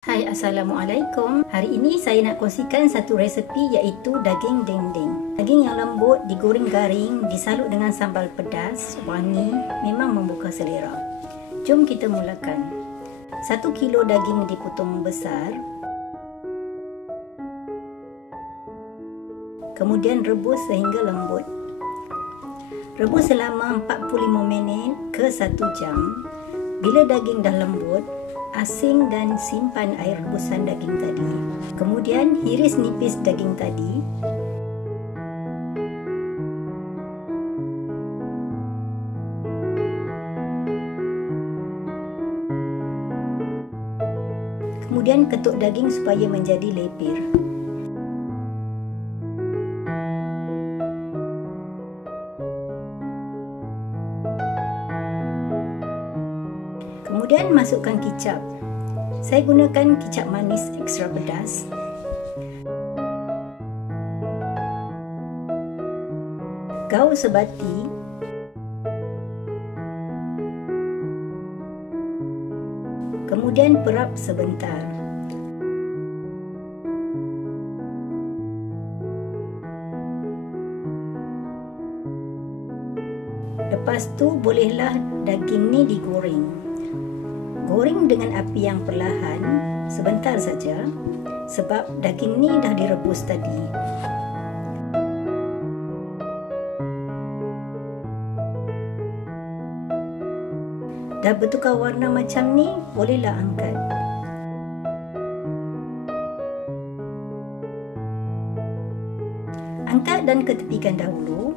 Hai, Assalamualaikum. Hari ini saya nak kongsikan satu resepi iaitu daging dendeng. Daging yang lembut, digoreng garing, disalut dengan sambal pedas, wangi, memang membuka selera. Jom kita mulakan. 1 kilo daging dipotong besar. Kemudian rebus sehingga lembut. Rebus selama 45 minit ke 1 jam. Bila daging dah lembut, asing dan simpan air rebusan daging tadi. Kemudian hiris nipis daging tadi. Kemudian ketuk daging supaya menjadi lepir. Kemudian masukkan kicap. Saya gunakan kicap manis ekstra pedas. Gaul sebati. Kemudian perap sebentar. Lepas tu bolehlah daging ni digoreng. Goreng dengan api yang perlahan, sebentar saja, sebab daging ni dah direbus tadi. Dah bertukar warna macam ni, bolehlah angkat. Angkat dan ketepikan dahulu.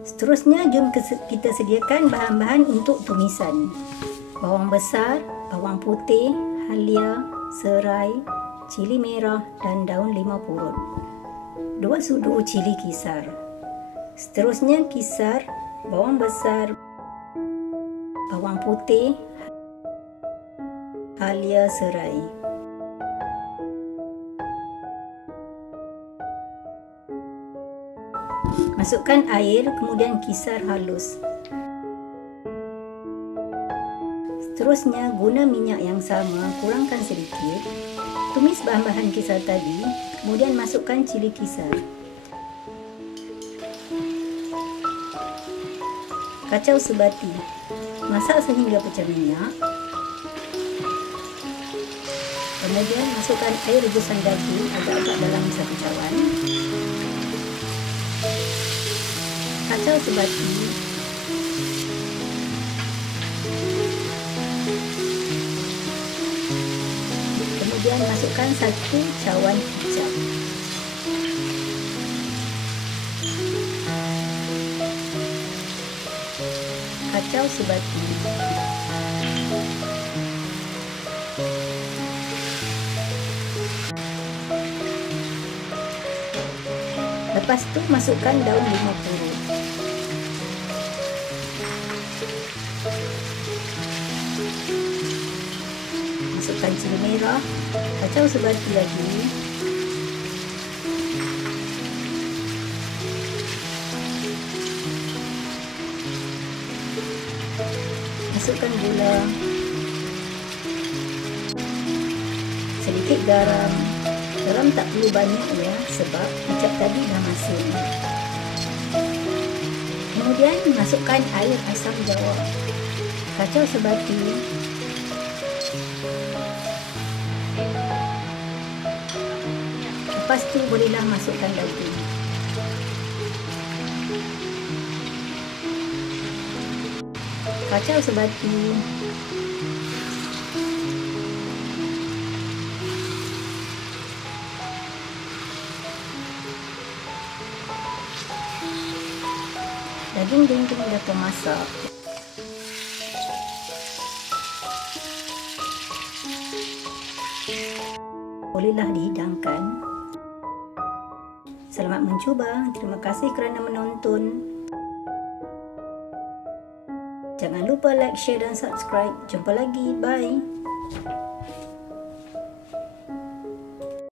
Seterusnya, jom kita sediakan bahan-bahan untuk tumisan. Bawang besar, bawang putih, halia, serai, cili merah dan daun 5 purut. 2 sudu cili kisar. Seterusnya, kisar, bawang besar, bawang putih, halia, serai. Masukkan air, kemudian kisar halus. Seterusnya, guna minyak yang sama, kurangkan sedikit. Tumis bahan-bahan kisar tadi, kemudian masukkan cili kisar. Kacau sebati. Masak sehingga pecah minyak. Kemudian masukkan air rebusan daging agak-agak dalam 1 cawan. Kacau sebati. Kemudian masukkan 1 cawan kicap. Kacau sebati. Lepas tu masukkan daun 5 purut. Masukkan cili merah, kacau sebati lagi. Masukkan gula. Sedikit garam. Garam tak perlu banyak ya, sebab kicap tadi dah masin. Kemudian masukkan air asam jawa. Kacau sebati. Lepas tu bolehlah masukkan daging. Kacau sebati. Daging dendeng dah termasak. Bolehlah dihidangkan. Selamat mencuba. Terima kasih kerana menonton. Jangan lupa like, share dan subscribe. Jumpa lagi. Bye.